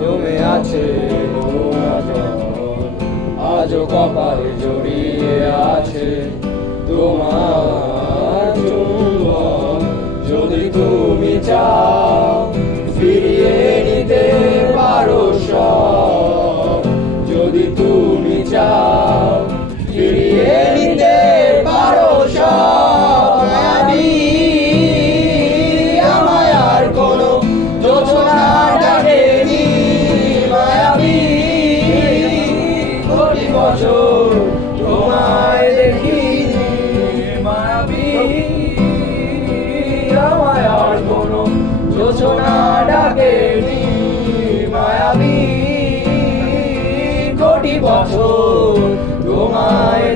জমে আছে নোনা জল, আজও কপালে জড়িয়ে আছে তোমার চুম্বন। যদি তুমি চাও ফিরিয়ে নিতে পারো সব, যদি তুমি চাও ফিরিয়ে নিতে পারো সব। মায়াবী আমায় আর কোনো জোছনা ডাকেনি, মায়াবী কোটি বছর তোমায় দেখিনি, মায়াবী আমায় আর কোনো জোছনা ডাকেনি, মায়াবী কোটি বছর তোমায়